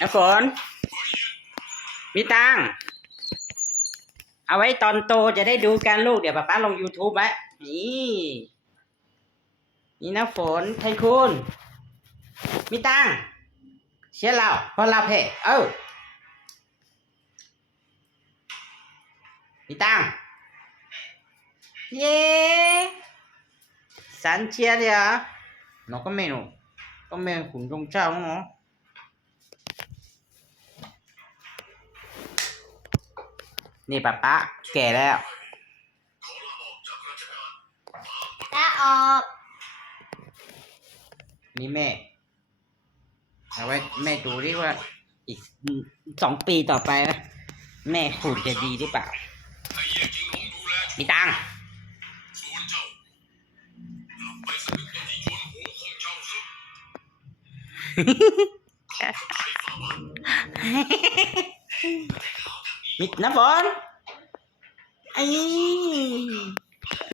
น้ำฝนมีตังค์เอาไว้ตอนโตจะได้ดูกันลูกเดี๋ยวป๊าลง YouTube ไว้นี่น้ำฝนไทคุณมีตังค์เชียร์เราพอเราเพมีตังค์เย้สันเชียร์เลยอ่ะน้องก็ไม่รู้ก็ไม่ขุนจงเจ้าเนาะนี่ป๊าแก่แล้วลาออก นี่แม่เอาไว้แม่ดูดิว่าอีก2 ปีต่อไปนะแม่หุ่นจะดีหรือเปล่ามีตังค์มิดน้ำฝนไอ้